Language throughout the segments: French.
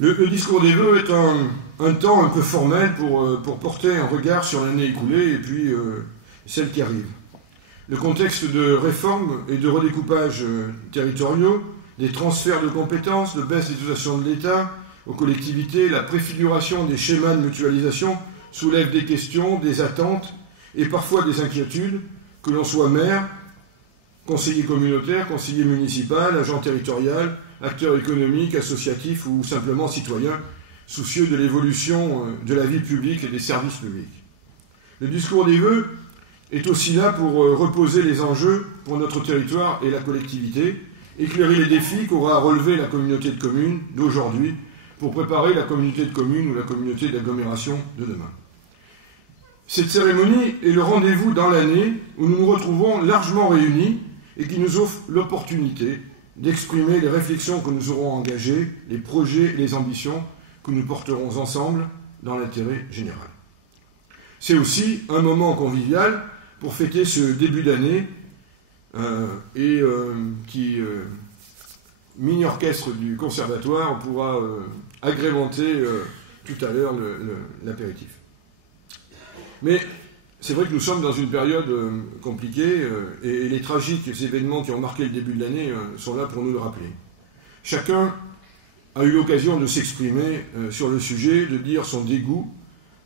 Le discours des vœux est un temps un peu formel pour porter un regard sur l'année écoulée et puis celle qui arrive. Le contexte de réforme et de redécoupage territoriaux, des transferts de compétences, de baisse des dotations de l'État aux collectivités, la préfiguration des schémas de mutualisation soulève des questions, des attentes et parfois des inquiétudes, que l'on soit maire, conseiller communautaire, conseiller municipal, agent territorial, acteur économique, associatif ou simplement citoyen, soucieux de l'évolution de la vie publique et des services publics. Le discours des vœux est aussi là pour reposer les enjeux pour notre territoire et la collectivité, éclairer les défis qu'aura à relever la communauté de communes d'aujourd'hui pour préparer la communauté de communes ou la communauté d'agglomération de demain. Cette cérémonie est le rendez-vous dans l'année où nous nous retrouvons largement réunis et qui nous offre l'opportunité d'exprimer les réflexions que nous aurons engagées, les projets et les ambitions que nous porterons ensemble dans l'intérêt général. C'est aussi un moment convivial pour fêter ce début d'année mini-orchestre du conservatoire, on pourra agrémenter tout à l'heure l'apéritif. Mais c'est vrai que nous sommes dans une période compliquée et les tragiques événements qui ont marqué le début de l'année sont là pour nous le rappeler. Chacun a eu l'occasion de s'exprimer sur le sujet, de dire son dégoût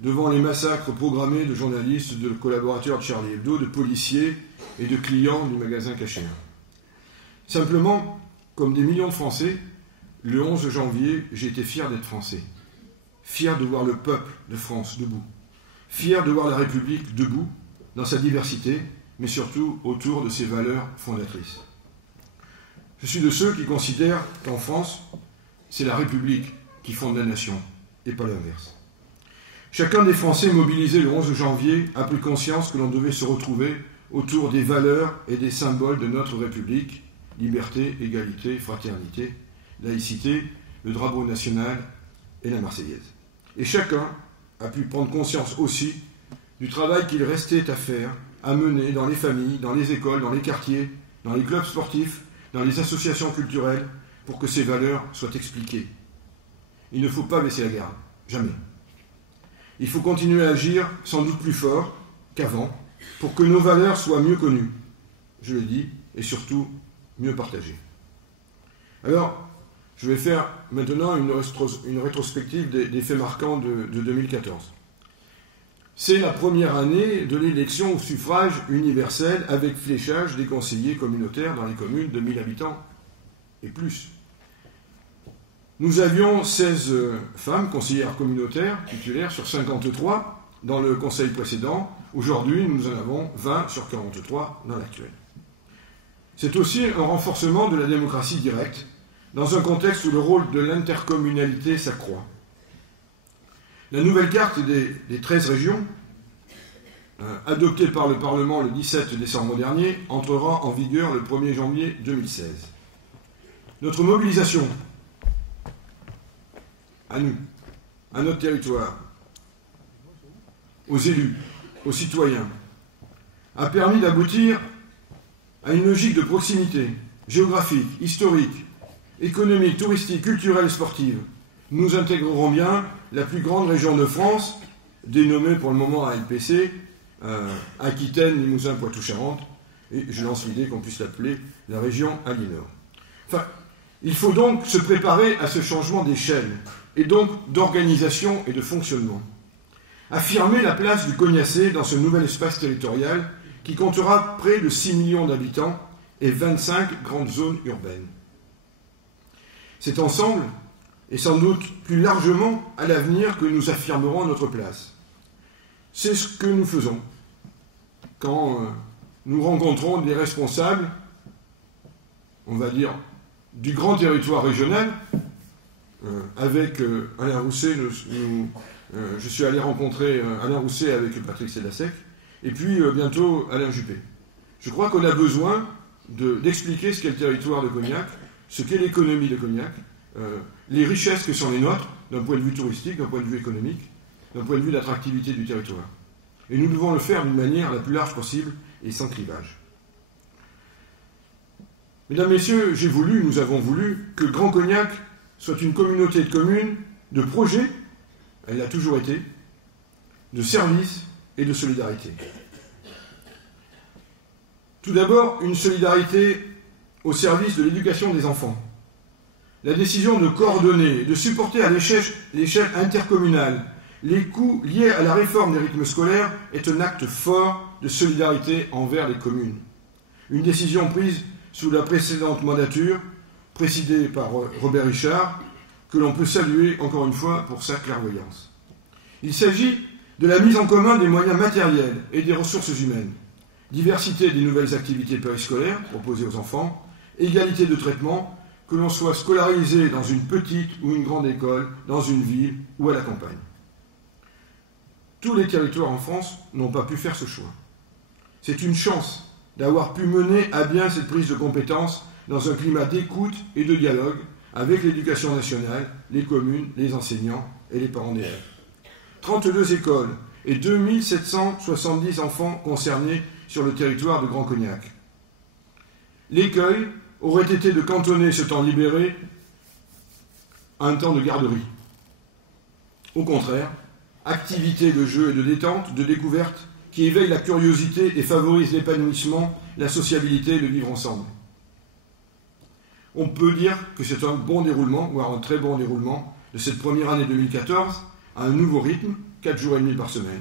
devant les massacres programmés de journalistes, de collaborateurs de Charlie Hebdo, de policiers et de clients du magasin Cachéa. Simplement, comme des millions de Français, le 11 janvier, j'ai été fier d'être français. Fier de voir le peuple de France debout. Fier de voir la République debout, dans sa diversité, mais surtout autour de ses valeurs fondatrices. Je suis de ceux qui considèrent qu'en France, c'est la République qui fonde la nation, et pas l'inverse. Chacun des Français mobilisés le 11 janvier a pris conscience que l'on devait se retrouver autour des valeurs et des symboles de notre République, liberté, égalité, fraternité, laïcité, le drapeau national et la Marseillaise. Et chacun a pu prendre conscience aussi du travail qu'il restait à faire, à mener dans les familles, dans les écoles, dans les quartiers, dans les clubs sportifs, dans les associations culturelles, pour que ces valeurs soient expliquées. Il ne faut pas baisser la garde, jamais. Il faut continuer à agir sans doute plus fort qu'avant, pour que nos valeurs soient mieux connues, je le dis, et surtout mieux partagées. Alors, je vais faire maintenant une rétrospective des faits marquants de 2014. C'est la première année de l'élection au suffrage universel avec fléchage des conseillers communautaires dans les communes de 1000 habitants et plus. Nous avions 16 femmes conseillères communautaires titulaires sur 53 dans le conseil précédent. Aujourd'hui, nous en avons 20 sur 43 dans l'actuel. C'est aussi un renforcement de la démocratie directe, dans un contexte où le rôle de l'intercommunalité s'accroît. La nouvelle carte des 13 régions, adoptée par le Parlement le 17 décembre dernier, entrera en vigueur le 1er janvier 2016. Notre mobilisation, à nous, à notre territoire, aux élus, aux citoyens, a permis d'aboutir à une logique de proximité géographique, historique, économique, touristique, culturelle et sportive. Nous intégrerons bien la plus grande région de France, dénommée pour le moment ALPC, Aquitaine, Limousin, Poitou-Charentes, et je lance l'idée qu'on puisse l'appeler la région Aliénor. Enfin, il faut donc se préparer à ce changement d'échelle, et donc d'organisation et de fonctionnement. Affirmer la place du Cognacé dans ce nouvel espace territorial qui comptera près de 6 millions d'habitants et 25 grandes zones urbaines. C'est ensemble, et sans doute plus largement à l'avenir, que nous affirmerons notre place. C'est ce que nous faisons quand nous rencontrons des responsables, on va dire, du grand territoire régional. Avec Alain Rousset, je suis allé rencontrer Alain Rousset avec Patrick Sédasek, et puis bientôt Alain Juppé. Je crois qu'on a besoin d'expliquer ce qu'est le territoire de Cognac, ce qu'est l'économie de Cognac, les richesses que sont les nôtres, d'un point de vue touristique, d'un point de vue économique, d'un point de vue d'attractivité du territoire. Et nous devons le faire d'une manière la plus large possible et sans clivage. Mesdames, Messieurs, nous avons voulu que Grand Cognac soit une communauté de communes, de projets, elle l'a toujours été, de services et de solidarité. Tout d'abord, une solidarité au service de l'éducation des enfants. La décision de coordonner, de supporter à l'échelle intercommunale les coûts liés à la réforme des rythmes scolaires est un acte fort de solidarité envers les communes. Une décision prise sous la précédente mandature, présidée par Robert Richard, que l'on peut saluer encore une fois pour sa clairvoyance. Il s'agit de la mise en commun des moyens matériels et des ressources humaines, diversité des nouvelles activités périscolaires proposées aux enfants, égalité de traitement, que l'on soit scolarisé dans une petite ou une grande école, dans une ville ou à la campagne. Tous les territoires en France n'ont pas pu faire ce choix. C'est une chance d'avoir pu mener à bien cette prise de compétence dans un climat d'écoute et de dialogue avec l'éducation nationale, les communes, les enseignants et les parents d'élèves. 32 écoles et 2770 enfants concernés sur le territoire de Grand Cognac. L'écueil aurait été de cantonner ce temps libéré à un temps de garderie. Au contraire, activité de jeu et de détente, de découverte, qui éveille la curiosité et favorise l'épanouissement, la sociabilité et le vivre ensemble. On peut dire que c'est un bon déroulement, voire un très bon déroulement, de cette première année 2014 à un nouveau rythme, 4 jours et demi par semaine.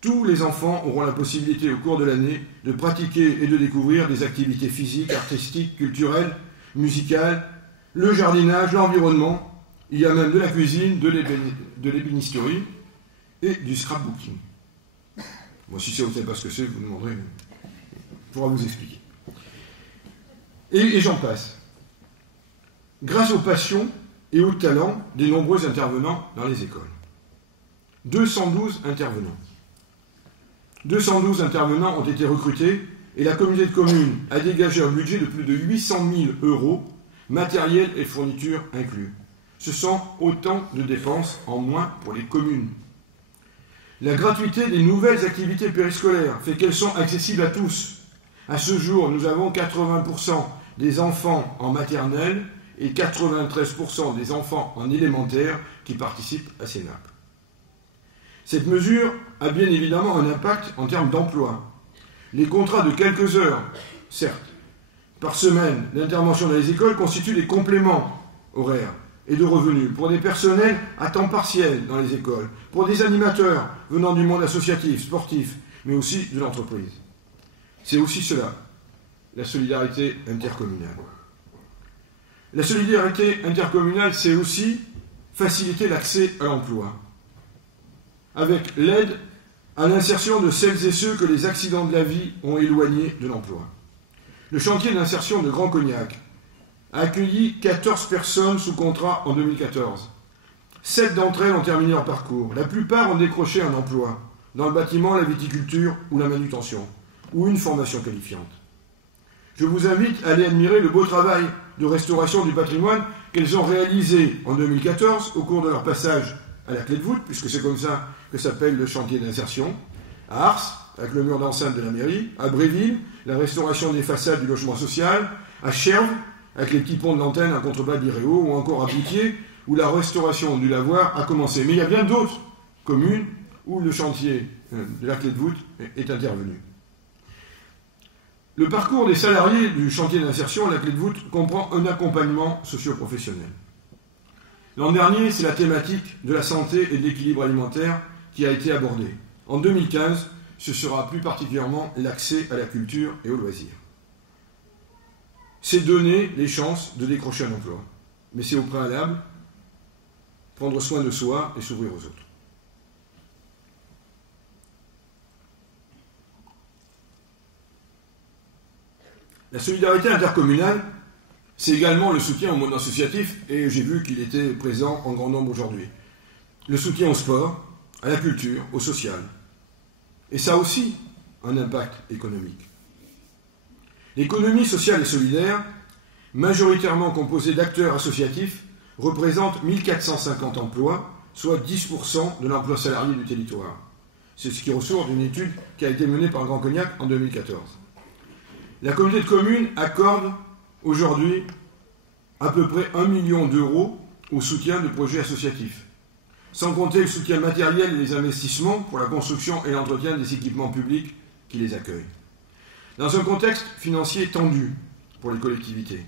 Tous les enfants auront la possibilité au cours de l'année de pratiquer et de découvrir des activités physiques, artistiques, culturelles, musicales, le jardinage, l'environnement. Il y a même de la cuisine, de l'ébénisterie et du scrapbooking. Moi, si vous ne savez pas ce que c'est, vous demanderez, on pourra vous expliquer. Et j'en passe. Grâce aux passions et aux talents des nombreux intervenants dans les écoles. 212 intervenants. 212 intervenants ont été recrutés et la communauté de communes a dégagé un budget de plus de 800 000 €, matériel et fournitures inclus. Ce sont autant de dépenses en moins pour les communes. La gratuité des nouvelles activités périscolaires fait qu'elles sont accessibles à tous. À ce jour, nous avons 80% des enfants en maternelle et 93% des enfants en élémentaire qui participent à ces nappes. Cette mesure a bien évidemment un impact en termes d'emploi. Les contrats de quelques heures, certes, par semaine d'intervention dans les écoles constituent des compléments horaires et de revenus pour des personnels à temps partiel dans les écoles, pour des animateurs venant du monde associatif, sportif, mais aussi de l'entreprise. C'est aussi cela, la solidarité intercommunale. La solidarité intercommunale, c'est aussi faciliter l'accès à l'emploi, avec l'aide à l'insertion de celles et ceux que les accidents de la vie ont éloignés de l'emploi. Le chantier d'insertion de Grand Cognac a accueilli 14 personnes sous contrat en 2014. 7 d'entre elles ont terminé leur parcours. La plupart ont décroché un emploi dans le bâtiment, la viticulture ou la manutention, ou une formation qualifiante. Je vous invite à aller admirer le beau travail de restauration du patrimoine qu'elles ont réalisé en 2014 au cours de leur passage à la Clé de voûte, puisque c'est comme ça que s'appelle le chantier d'insertion, à Ars, avec le mur d'enceinte de la mairie, à Bréville, la restauration des façades du logement social, à Cherves, avec les petits ponts de l'antenne à contrebas d'Iréo, ou encore à Boutier, où la restauration du lavoir a commencé. Mais il y a bien d'autres communes où le chantier de la Clé de voûte est intervenu. Le parcours des salariés du chantier d'insertion à la Clé de voûte comprend un accompagnement socio-professionnel. L'an dernier, c'est la thématique de la santé et de l'équilibre alimentaire qui a été abordée. En 2015, ce sera plus particulièrement l'accès à la culture et aux loisirs. C'est donner les chances de décrocher un emploi. Mais c'est au préalable prendre soin de soi et s'ouvrir aux autres. La solidarité intercommunale, c'est également le soutien au monde associatif, et j'ai vu qu'il était présent en grand nombre aujourd'hui. Le soutien au sport, à la culture, au social. Et ça a aussi un impact économique. L'économie sociale et solidaire, majoritairement composée d'acteurs associatifs, représente 1450 emplois, soit 10% de l'emploi salarié du territoire. C'est ce qui ressort d'une étude qui a été menée par Grand Cognac en 2014. La communauté de communes accorde aujourd'hui à peu près 1 million d'euros au soutien de projets associatifs, sans compter le soutien matériel et les investissements pour la construction et l'entretien des équipements publics qui les accueillent. Dans un contexte financier tendu pour les collectivités,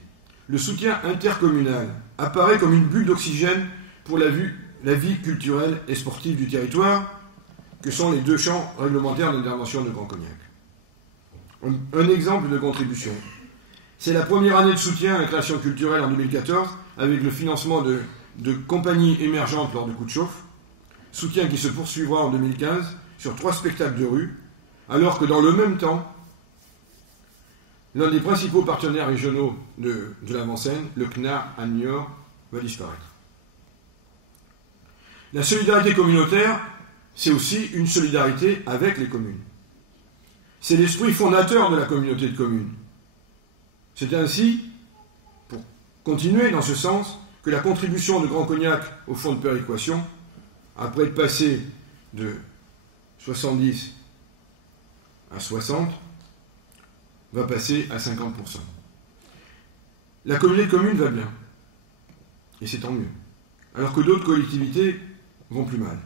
le soutien intercommunal apparaît comme une bulle d'oxygène pour la vie culturelle et sportive du territoire, que sont les deux champs réglementaires d'intervention de Grand Cognac. Un exemple de contribution. C'est la première année de soutien à la création culturelle en 2014, avec le financement de compagnies émergentes lors de Coup de Chauffe, soutien qui se poursuivra en 2015 sur 3 spectacles de rue, alors que dans le même temps, l'un des principaux partenaires régionaux de l'avant-scène, le CNAR à Niort, va disparaître. La solidarité communautaire, c'est aussi une solidarité avec les communes. C'est l'esprit fondateur de la communauté de communes. C'est ainsi, pour continuer dans ce sens, que la contribution de Grand Cognac au fonds de péréquation, après être passée de 70 à 60, va passer à 50%. La communauté de communes va bien, et c'est tant mieux, alors que d'autres collectivités vont plus mal.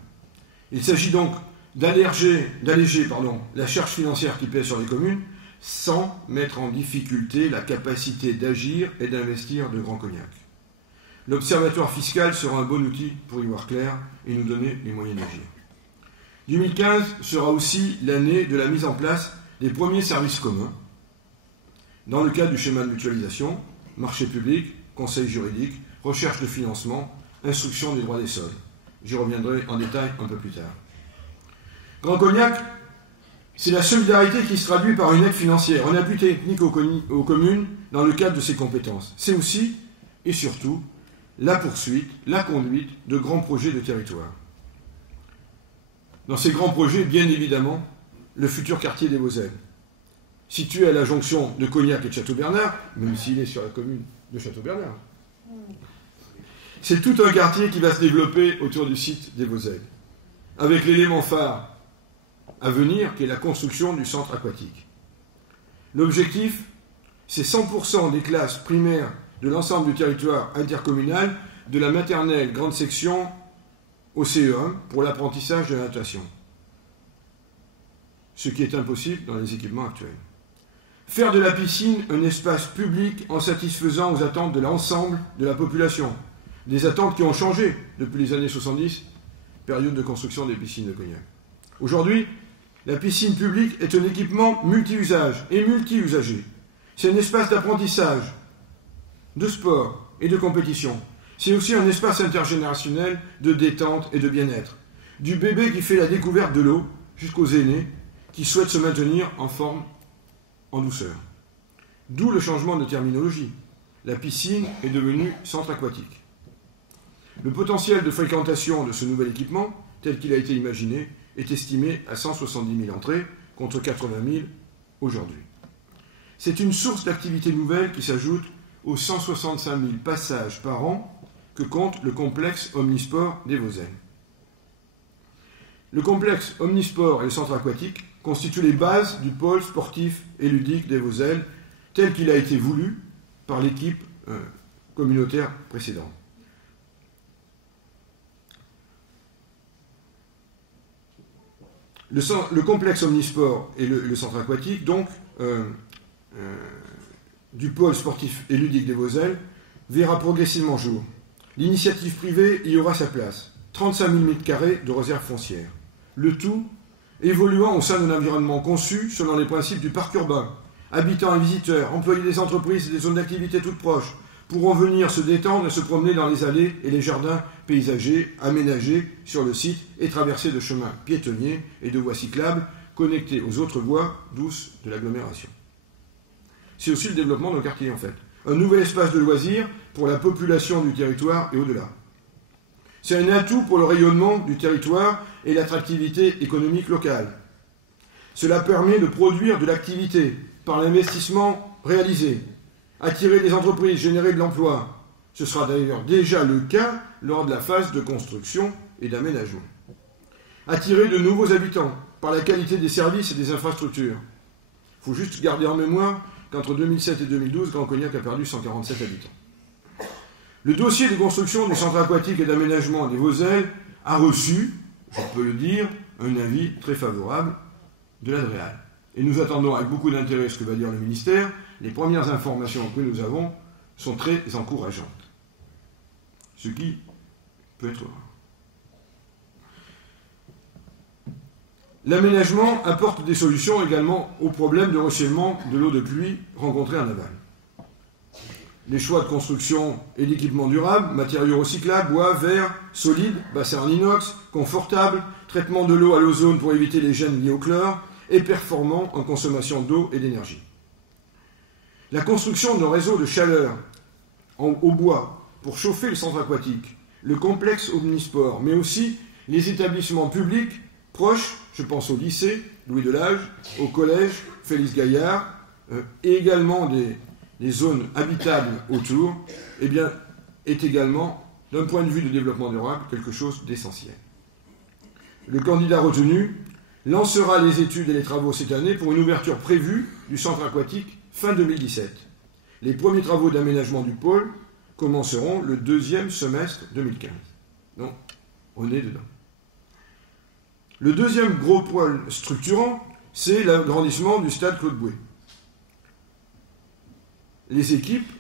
Il s'agit donc d'alléger la charge financière qui pèse sur les communes sans mettre en difficulté la capacité d'agir et d'investir de Grand Cognac. L'observatoire fiscal sera un bon outil pour y voir clair et nous donner les moyens d'agir. 2015 sera aussi l'année de la mise en place des premiers services communs dans le cadre du schéma de mutualisation, marché public, conseil juridique, recherche de financement, instruction des droits des sols. J'y reviendrai en détail un peu plus tard. Grand Cognac, c'est la solidarité qui se traduit par une aide financière, un appui technique aux communes dans le cadre de ses compétences. C'est aussi, et surtout, la poursuite, la conduite de grands projets de territoire. Dans ces grands projets, bien évidemment, le futur quartier des Voselles, situé à la jonction de Cognac et de Château-Bernard, même s'il est sur la commune de Château-Bernard. C'est tout un quartier qui va se développer autour du site des Voselles, avec l'élément phare à venir qui est la construction du centre aquatique. L'objectif, c'est 100% des classes primaires de l'ensemble du territoire intercommunal, de la maternelle grande section au CE1 pour l'apprentissage de la natation. Ce qui est impossible dans les équipements actuels. Faire de la piscine un espace public en satisfaisant aux attentes de l'ensemble de la population. Des attentes qui ont changé depuis les années 70, période de construction des piscines de Cognac. Aujourd'hui, la piscine publique est un équipement multi-usage et multi-usager. C'est un espace d'apprentissage, de sport et de compétition. C'est aussi un espace intergénérationnel de détente et de bien-être. Du bébé qui fait la découverte de l'eau jusqu'aux aînés qui souhaitent se maintenir en forme, en douceur. D'où le changement de terminologie. La piscine est devenue centre aquatique. Le potentiel de fréquentation de ce nouvel équipement, tel qu'il a été imaginé, est estimé à 170 000 entrées contre 80 000 aujourd'hui. C'est une source d'activité nouvelle qui s'ajoute aux 165 000 passages par an que compte le complexe omnisport des Voselles. Le complexe omnisport et le centre aquatique constituent les bases du pôle sportif et ludique des Voselles, tel qu'il a été voulu par l'équipe communautaire précédente. Le complexe omnisport et le centre aquatique, donc, du pôle sportif et ludique des Voselles, verra progressivement jour. L'initiative privée y aura sa place. 35 000 m² de réserve foncière. Le tout évoluant au sein d'un environnement conçu selon les principes du parc urbain. Habitants et visiteurs, employés des entreprises et des zones d'activité toutes proches, pourront venir se détendre et se promener dans les allées et les jardins paysagers aménagés sur le site et traversés de chemins piétonniers et de voies cyclables connectés aux autres voies douces de l'agglomération. C'est aussi le développement d'un quartier, en fait. Un nouvel espace de loisirs pour la population du territoire et au-delà. C'est un atout pour le rayonnement du territoire et l'attractivité économique locale. Cela permet de produire de l'activité par l'investissement réalisé, attirer des entreprises, générer de l'emploi. Ce sera d'ailleurs déjà le cas lors de la phase de construction et d'aménagement. Attirer de nouveaux habitants par la qualité des services et des infrastructures. Il faut juste garder en mémoire qu'entre 2007 et 2012, Grand Cognac a perdu 147 habitants. Le dossier de construction du centre aquatique et d'aménagement des Voselles a reçu, je peux le dire, un avis très favorable de la DREAL. Et nous attendons avec beaucoup d'intérêt ce que va dire le ministère. Les premières informations que nous avons sont très encourageantes. Ce qui peut être rare. L'aménagement apporte des solutions également aux problèmes de ruissellement de l'eau de pluie rencontrés en aval. Les choix de construction et d'équipements durables, matériaux recyclables, bois, verre, solides, bassins en inox, confortables, traitement de l'eau à l'ozone pour éviter les gènes liés au chlore et performants en consommation d'eau et d'énergie. La construction d'un réseau de chaleur au bois pour chauffer le centre aquatique, le complexe omnisport, mais aussi les établissements publics proches, je pense au lycée Louis Delage, au collège Félix Gaillard, et également des zones habitables autour, eh bien, est également, d'un point de vue de développement durable, quelque chose d'essentiel. Le candidat retenu lancera les études et les travaux cette année pour une ouverture prévue du centre aquatique fin 2017. Les premiers travaux d'aménagement du pôle commenceront le deuxième semestre 2015. Donc, on est dedans. Le deuxième gros pôle structurant, c'est l'agrandissement du stade Claude Boué. Les équipes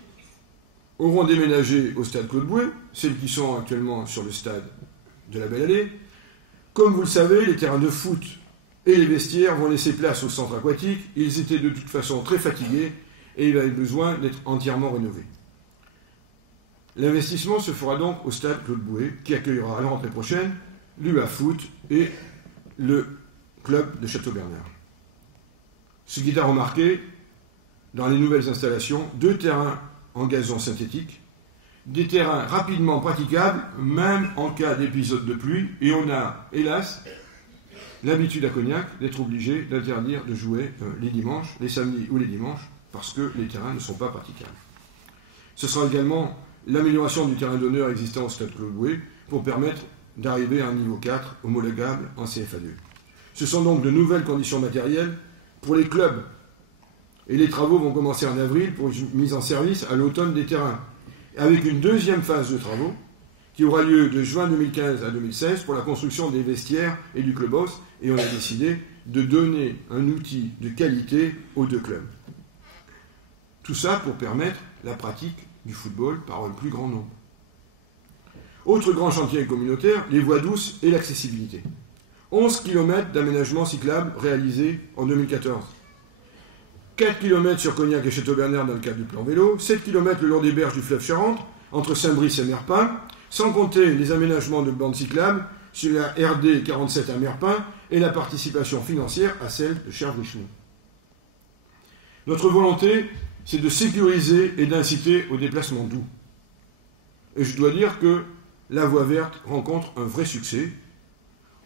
auront déménagé au stade Claude Boué, celles qui sont actuellement sur le stade de la Belle Allée. Comme vous le savez, les terrains de foot et les vestiaires vont laisser place au centre aquatique. Ils étaient de toute façon très fatigués et ils avaient besoin d'être entièrement rénovés. L'investissement se fera donc au stade Claude Boué, qui accueillera à la rentrée prochaine l'UA Foot et le club de Château-Bernard. Ce qui est à remarquer, dans les nouvelles installations, 2 terrains en gazon synthétique, des terrains rapidement praticables, même en cas d'épisode de pluie, et on a, hélas, l'habitude à Cognac d'être obligé d'interdire de jouer les dimanches, les samedis ou les dimanches, parce que les terrains ne sont pas praticables. Ce sera également l'amélioration du terrain d'honneur existant au stade Claude Boué pour permettre d'arriver à un niveau 4 homologable en CFA2. Ce sont donc de nouvelles conditions matérielles pour les clubs. Et les travaux vont commencer en avril pour une mise en service à l'automne des terrains, avec une deuxième phase de travaux qui aura lieu de juin 2015 à 2016 pour la construction des vestiaires et du clubhouse, et on a décidé de donner un outil de qualité aux 2 clubs. Tout ça pour permettre la pratique du football par un plus grand nombre. Autre grand chantier communautaire, les voies douces et l'accessibilité. 11 km d'aménagement cyclable réalisés en 2014. 4 km sur Cognac et Château-Bernard dans le cadre du plan vélo, 7 km le long des berges du fleuve Charente, entre Saint-Brice et Merpin, sans compter les aménagements de bandes cyclables sur la RD 47 à Merpin et la participation financière à celle de Cherves-Richemont. Notre volonté, c'est de sécuriser et d'inciter au déplacement doux. Et je dois dire que la voie verte rencontre un vrai succès.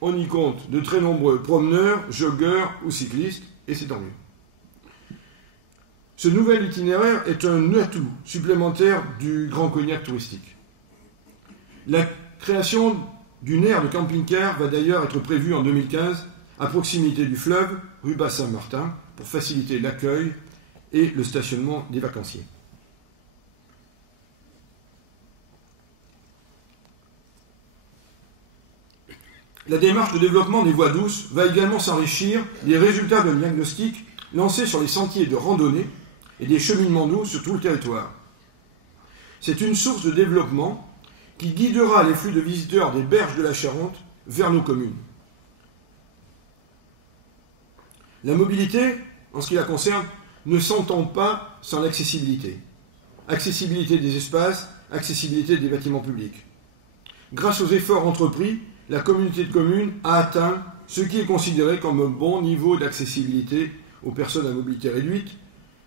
On y compte de très nombreux promeneurs, joggeurs ou cyclistes, et c'est tant mieux. Ce nouvel itinéraire est un atout supplémentaire du Grand Cognac touristique. La création d'une aire de camping-car va d'ailleurs être prévue en 2015 à proximité du fleuve, rue Bas-Saint-Martin, pour faciliter l'accueil et le stationnement des vacanciers. La démarche de développement des voies douces va également s'enrichir des résultats de diagnostic lancés sur les sentiers de randonnée et des cheminements d'eau sur tout le territoire. C'est une source de développement qui guidera les flux de visiteurs des berges de la Charente vers nos communes. La mobilité, en ce qui la concerne, ne s'entend pas sans l'accessibilité. Accessibilité des espaces, accessibilité des bâtiments publics. Grâce aux efforts entrepris, la communauté de communes a atteint ce qui est considéré comme un bon niveau d'accessibilité aux personnes à mobilité réduite.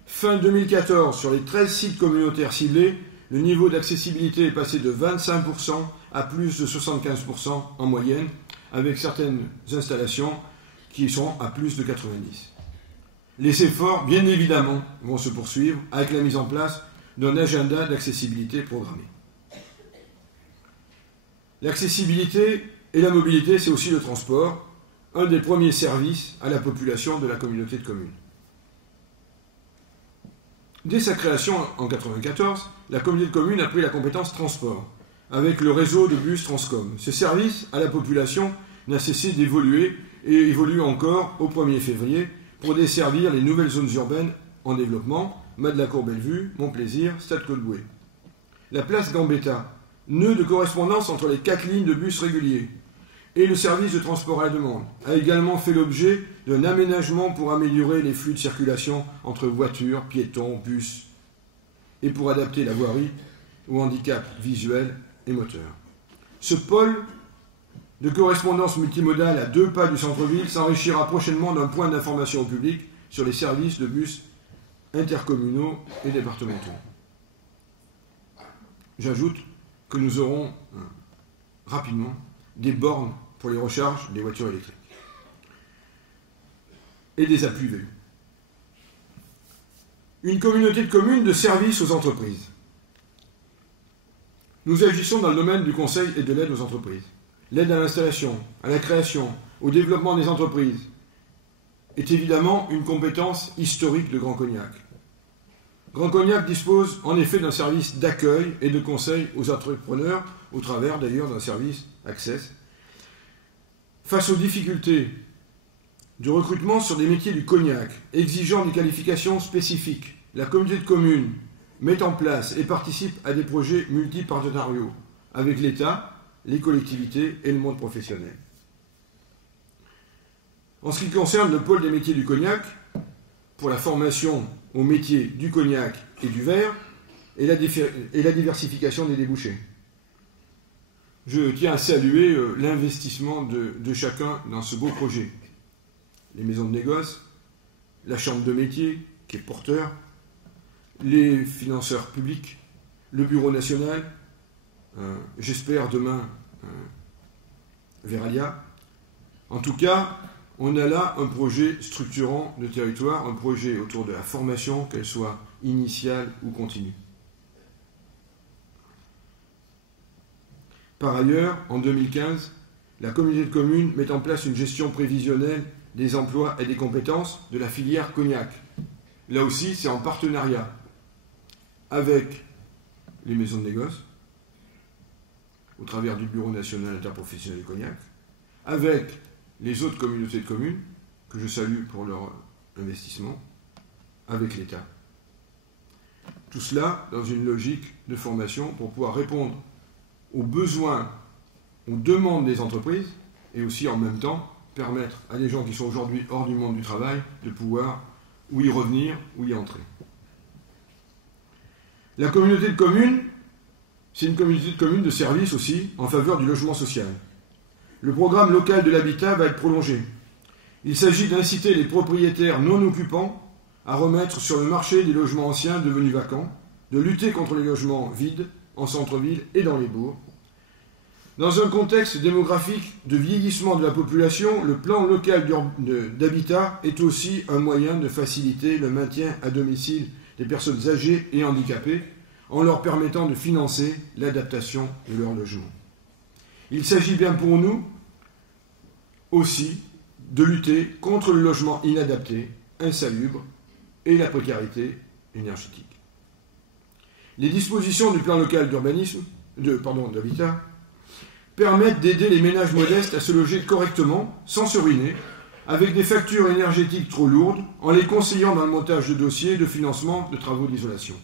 Fin 2014, sur les 13 sites communautaires ciblés, le niveau d'accessibilité est passé de 25% à plus de 75% en moyenne, avec certaines installations qui sont à plus de 90%. Les efforts, bien évidemment, vont se poursuivre avec la mise en place d'un agenda d'accessibilité programmé. L'accessibilité et la mobilité, c'est aussi le transport, un des premiers services à la population de la communauté de communes. Dès sa création en 1994, la communauté de communes a pris la compétence transport, avec le réseau de bus Transcom. Ce service à la population n'a cessé d'évoluer et évolue encore au 1er février pour desservir les nouvelles zones urbaines en développement, Madelacour-Bellevue, Montplaisir, Stade-Colbouet. La place Gambetta, nœud de correspondance entre les 4 lignes de bus réguliers et le service de transport à la demande, a également fait l'objet d'un aménagement pour améliorer les flux de circulation entre voitures, piétons, bus, et pour adapter la voirie au handicap visuel et moteur. Ce pôle de correspondance multimodale à 2 pas du centre-ville s'enrichira prochainement d'un point d'information au public sur les services de bus intercommunaux et départementaux. J'ajoute que nous aurons rapidement des bornes pour les recharges des voitures électriques et des appuis VU. Une communauté de communes de services aux entreprises. Nous agissons dans le domaine du conseil et de l'aide aux entreprises. L'aide à l'installation, à la création, au développement des entreprises est évidemment une compétence historique de Grand Cognac. Grand Cognac dispose en effet d'un service d'accueil et de conseil aux entrepreneurs, au travers d'ailleurs d'un service Access. Face aux difficultés de recrutement sur des métiers du cognac, exigeant des qualifications spécifiques, la communauté de communes met en place et participe à des projets multipartenariaux avec l'État, les collectivités et le monde professionnel. En ce qui concerne le pôle des métiers du cognac, pour la formation aux métiers du cognac et du verre et la diversification des débouchés. Je tiens à saluer l'investissement de chacun dans ce beau projet. Les maisons de négoce, la chambre de métier qui est porteur, les financeurs publics, le bureau national, j'espère demain Veralia. En tout cas, on a là un projet structurant de territoire, un projet autour de la formation, qu'elle soit initiale ou continue. Par ailleurs, en 2015, la communauté de communes met en place une gestion prévisionnelle des emplois et des compétences de la filière cognac. Là aussi, c'est en partenariat avec les maisons de négoce, au travers du Bureau national interprofessionnel du cognac, avec les autres communautés de communes, que je salue pour leur investissement, avec l'État. Tout cela dans une logique de formation pour pouvoir répondre aux besoins, aux demandes des entreprises, et aussi en même temps permettre à des gens qui sont aujourd'hui hors du monde du travail de pouvoir ou y revenir ou y entrer. La communauté de communes, c'est une communauté de communes de services aussi en faveur du logement social. Le programme local de l'habitat va être prolongé. Il s'agit d'inciter les propriétaires non occupants à remettre sur le marché des logements anciens devenus vacants, de lutter contre les logements vides en centre-ville et dans les bourgs. Dans un contexte démographique de vieillissement de la population, le plan local d'habitat est aussi un moyen de faciliter le maintien à domicile des personnes âgées et handicapées en leur permettant de financer l'adaptation de leur logement. Il s'agit bien pour nous aussi de lutter contre le logement inadapté, insalubre et la précarité énergétique. Les dispositions du plan local d'habitat permettent d'aider les ménages modestes à se loger correctement, sans se ruiner, avec des factures énergétiques trop lourdes, en les conseillant dans le montage de dossiers de financement de travaux d'isolation.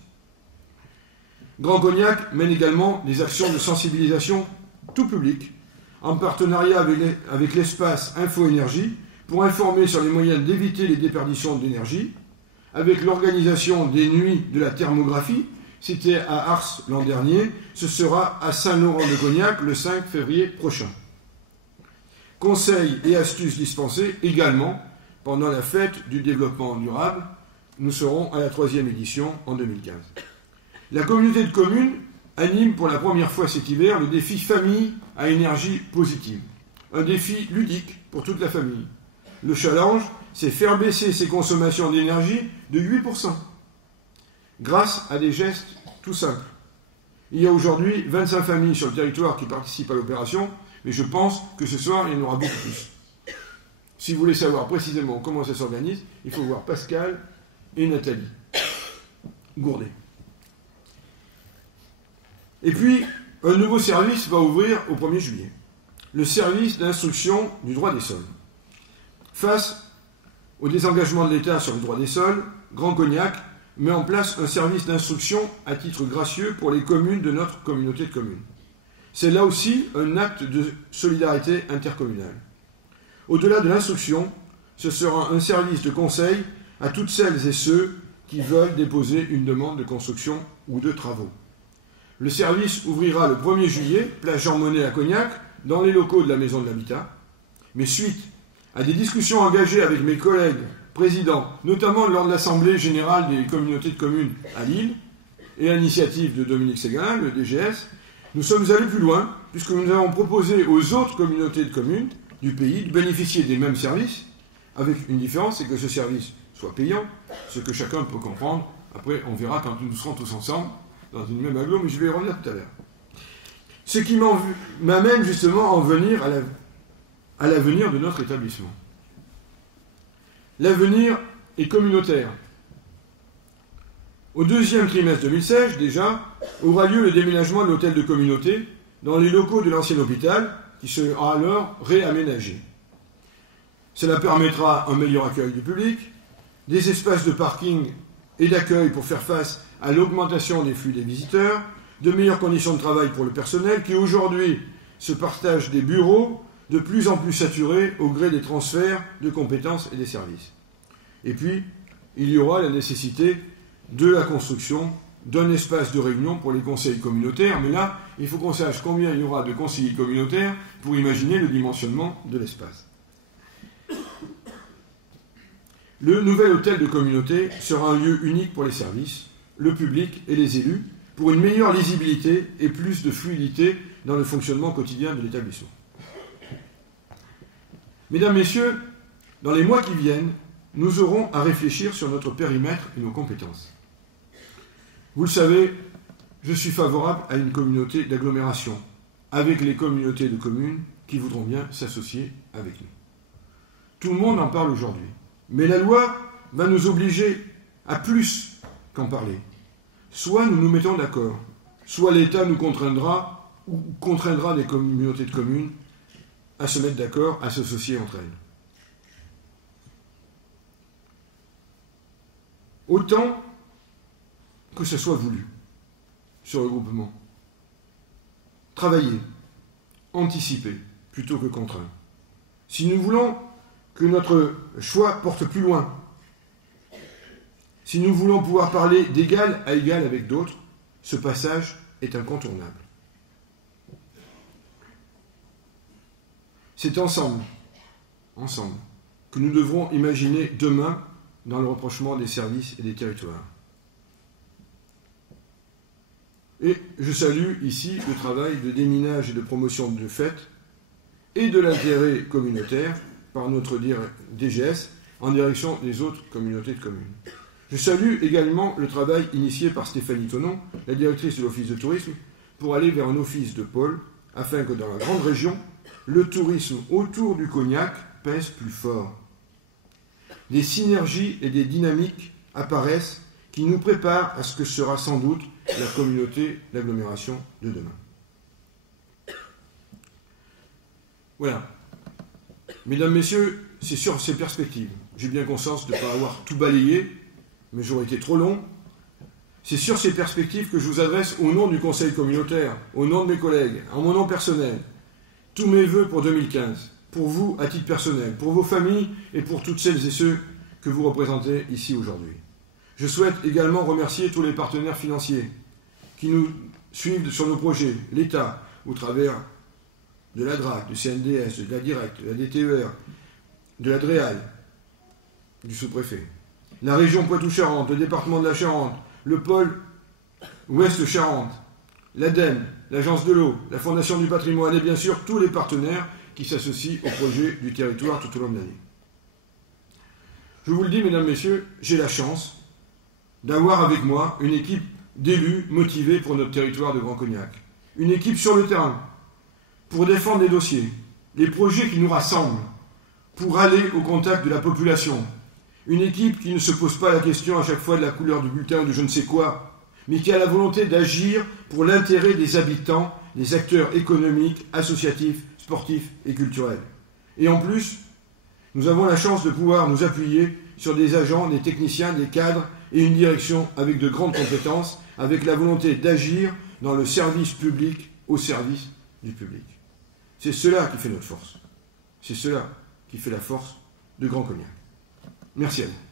Grand Cognac mène également des actions de sensibilisation tout public, en partenariat avec l'espace Info-Énergie, pour informer sur les moyens d'éviter les déperditions d'énergie, avec l'organisation des nuits de la thermographie. C'était à Ars l'an dernier, ce sera à Saint-Laurent-de-Cognac le 5 février prochain. Conseils et astuces dispensés également pendant la fête du développement durable. Nous serons à la 3e édition en 2015. La communauté de communes anime pour la première fois cet hiver le défi famille à énergie positive. Un défi ludique pour toute la famille. Le challenge, c'est faire baisser ses consommations d'énergie de 8%. Grâce à des gestes tout simples. Il y a aujourd'hui 25 familles sur le territoire qui participent à l'opération, mais je pense que ce soir, il y en aura beaucoup plus. Si vous voulez savoir précisément comment ça s'organise, il faut voir Pascal et Nathalie. Gourdet. Et puis, un nouveau service va ouvrir au 1er juillet. Le service d'instruction du droit des sols. Face au désengagement de l'État sur le droit des sols, Grand Cognac met en place un service d'instruction à titre gracieux pour les communes de notre communauté de communes. C'est là aussi un acte de solidarité intercommunale. Au-delà de l'instruction, ce sera un service de conseil à toutes celles et ceux qui veulent déposer une demande de construction ou de travaux. Le service ouvrira le 1er juillet, place Jean Monnet à Cognac, dans les locaux de la Maison de l'Habitat. Mais suite à des discussions engagées avec mes collègues présidents, notamment lors de l'Assemblée générale des communautés de communes à Lille, et à l'initiative de Dominique Séguin, le DGS, nous sommes allés plus loin, puisque nous avons proposé aux autres communautés de communes du pays de bénéficier des mêmes services, avec une différence, c'est que ce service soit payant, ce que chacun peut comprendre. Après, on verra quand nous serons tous ensemble, dans une même aglo, mais je vais y revenir tout à l'heure. Ce qui m'amène justement à en venir à l'avenir de notre établissement. L'avenir est communautaire. Au 2e trimestre 2016, déjà, aura lieu le déménagement de l'hôtel de communauté dans les locaux de l'ancien hôpital, qui sera alors réaménagé. Cela permettra un meilleur accueil du public, des espaces de parking et d'accueil pour faire face à l'augmentation des flux des visiteurs, de meilleures conditions de travail pour le personnel qui aujourd'hui se partage des bureaux de plus en plus saturés au gré des transferts de compétences et des services. Et puis, il y aura la nécessité de la construction d'un espace de réunion pour les conseils communautaires, mais là, il faut qu'on sache combien il y aura de conseillers communautaires pour imaginer le dimensionnement de l'espace. Le nouvel hôtel de communauté sera un lieu unique pour les services, le public et les élus, pour une meilleure lisibilité et plus de fluidité dans le fonctionnement quotidien de l'établissement. Mesdames, Messieurs, dans les mois qui viennent, nous aurons à réfléchir sur notre périmètre et nos compétences. Vous le savez, je suis favorable à une communauté d'agglomération, avec les communautés de communes qui voudront bien s'associer avec nous. Tout le monde en parle aujourd'hui, mais la loi va nous obliger à plus qu'en parler. Soit nous nous mettons d'accord, soit l'État nous contraindra ou contraindra des communautés de communes à se mettre d'accord, à s'associer entre elles. Autant que ce soit voulu, ce regroupement. Travailler, anticiper, plutôt que contraindre. Si nous voulons que notre choix porte plus loin, si nous voulons pouvoir parler d'égal à égal avec d'autres, ce passage est incontournable. C'est ensemble, que nous devrons imaginer demain dans le rapprochement des services et des territoires. Et je salue ici le travail de déminage et de promotion de fait et de l'intérêt communautaire par notre DGS en direction des autres communautés de communes. Je salue également le travail initié par Stéphanie Tonon, la directrice de l'Office de tourisme, pour aller vers un office de pôle, afin que dans la grande région, le tourisme autour du Cognac pèse plus fort. Des synergies et des dynamiques apparaissent qui nous préparent à ce que sera sans doute la communauté d'agglomération de demain. Voilà. Mesdames, Messieurs, c'est sur ces perspectives. J'ai bien conscience de ne pas avoir tout balayé, mais j'aurais été trop long. C'est sur ces perspectives que je vous adresse au nom du Conseil communautaire, au nom de mes collègues, en mon nom personnel, tous mes vœux pour 2015, pour vous à titre personnel, pour vos familles et pour toutes celles et ceux que vous représentez ici aujourd'hui. Je souhaite également remercier tous les partenaires financiers qui nous suivent sur nos projets, l'État, au travers de la DRAC, du CNDS, de la DIRECT, de la DTER, de la DREAL, du sous-préfet, la région Poitou-Charentes, le département de la Charente, le pôle Ouest-Charente, l'ADEME, l'Agence de l'eau, la Fondation du patrimoine et bien sûr tous les partenaires qui s'associent au projet du territoire tout au long de l'année. Je vous le dis, mesdames, messieurs, j'ai la chance d'avoir avec moi une équipe d'élus motivés pour notre territoire de Grand Cognac. Une équipe sur le terrain, pour défendre les dossiers, les projets qui nous rassemblent, pour aller au contact de la population Une équipe qui ne se pose pas la question à chaque fois de la couleur du bulletin ou de je ne sais quoi, mais qui a la volonté d'agir pour l'intérêt des habitants, des acteurs économiques, associatifs, sportifs et culturels. Et en plus, nous avons la chance de pouvoir nous appuyer sur des agents, des techniciens, des cadres et une direction avec de grandes compétences, avec la volonté d'agir dans le service public au service du public. C'est cela qui fait notre force. C'est cela qui fait la force de Grand Cognac. Merci à vous.